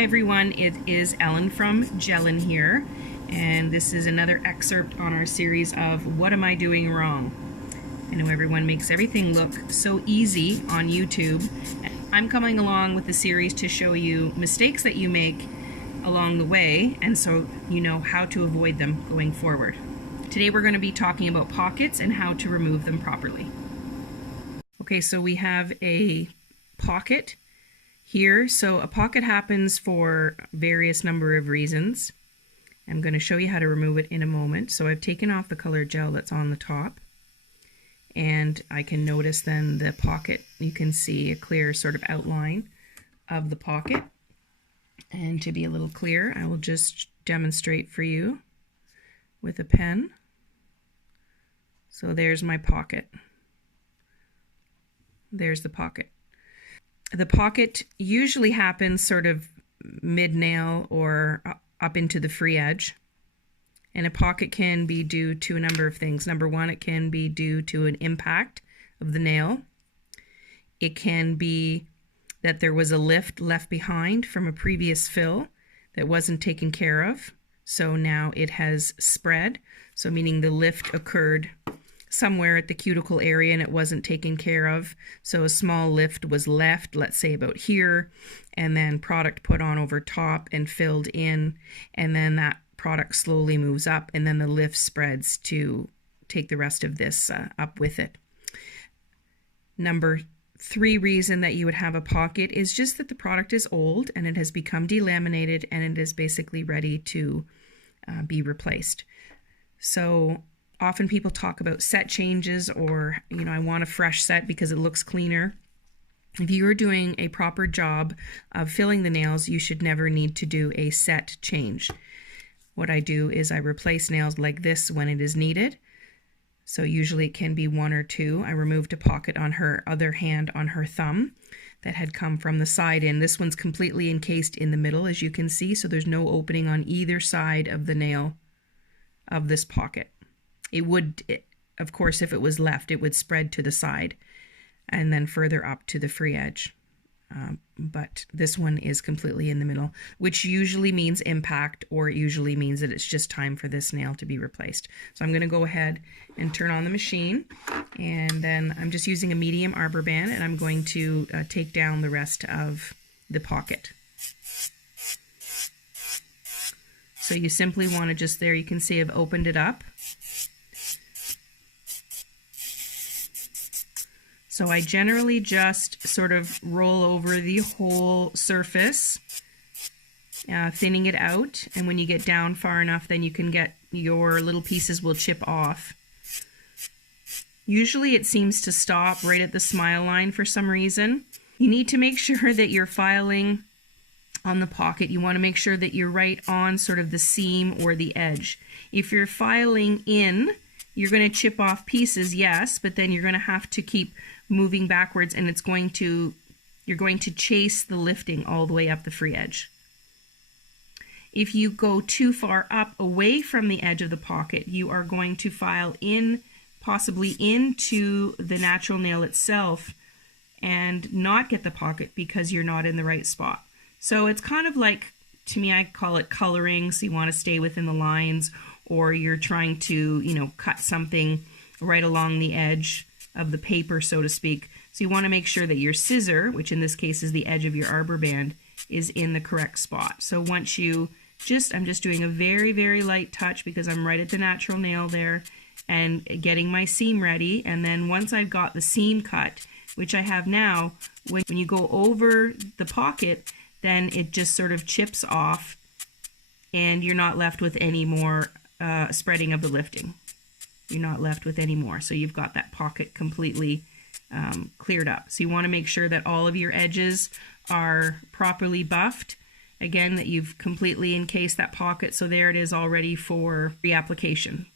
Hi everyone, it is Ellen from Gellin here, and this is another excerpt on our series of What Am I Doing Wrong? I know everyone makes everything look so easy on YouTube. I'm coming along with the series to show you mistakes that you make along the way, and so you know how to avoid them going forward. Today we're going to be talking about pockets and how to remove them properly. Okay, so we have a pocket here. So a pocket happens for various number of reasons. I'm going to show you how to remove it in a moment. So I've taken off the colored gel that's on the top, and I can notice then the pocket, you can see a clear sort of outline of the pocket. And to be a little clearer, I will just demonstrate for you with a pen. So there's my pocket. There's the pocket. The pocket usually happens sort of mid-nail or up into the free edge. And a pocket can be due to a number of things. Number one, it can be due to an impact of the nail. It can be that there was a lift left behind from a previous fill that wasn't taken care of. So now it has spread. So meaning the lift occurred somewhere at the cuticle area and it wasn't taken care of. So a small lift was left, let's say about here, and then product put on over top and filled in, and then that product slowly moves up, and then the lift spreads to take the rest of this up with it. Number three reason that you would have a pocket is just that the product is old and it has become delaminated and it is basically ready to be replaced. So often people talk about set changes, or, I want a fresh set because it looks cleaner. If you are doing a proper job of filling the nails, you should never need to do a set change. What I do is I replace nails like this when it is needed. So usually it can be one or two. I removed a pocket on her other hand on her thumb that had come from the side in. This one's completely encased in the middle, as you can see, so there's no opening on either side of the nail of this pocket. It would, of course, if it was left, it would spread to the side and then further up to the free edge. But this one is completely in the middle, which usually means impact, or it usually means that it's just time for this nail to be replaced. So I'm going to go ahead and turn on the machine, and then I'm just using a medium arbor band, and I'm going to take down the rest of the pocket. So you simply want to just, there you can see I've opened it up. So I generally just sort of roll over the whole surface, thinning it out, and when you get down far enough, then you can get your little pieces will chip off. Usually it seems to stop right at the smile line for some reason. You need to make sure that you're filing on the pocket. You want to make sure that you're right on sort of the seam or the edge. If you're filing in, you're going to chip off pieces, yes, but then you're going to have to keep moving backwards, and you're going to chase the lifting all the way up the free edge. If you go too far up away from the edge of the pocket, you are going to file in, possibly into the natural nail itself, and not get the pocket because you're not in the right spot. So it's kind of like, to me, I call it coloring. So you want to stay within the lines, or you're trying to, cut something right along the edge of the paper, so to speak. So you want to make sure that your scissor, which in this case is the edge of your arbor band, is in the correct spot. So once I'm just doing a very, very light touch because I'm right at the natural nail there and getting my seam ready. And then once I've got the seam cut, which I have now, when you go over the pocket, then it just sort of chips off and you're not left with any more spreading of the lifting. You're not left with any more. So you've got that pocket completely cleared up. So you want to make sure that all of your edges are properly buffed. Again, that you've completely encased that pocket. So there it is all ready for reapplication.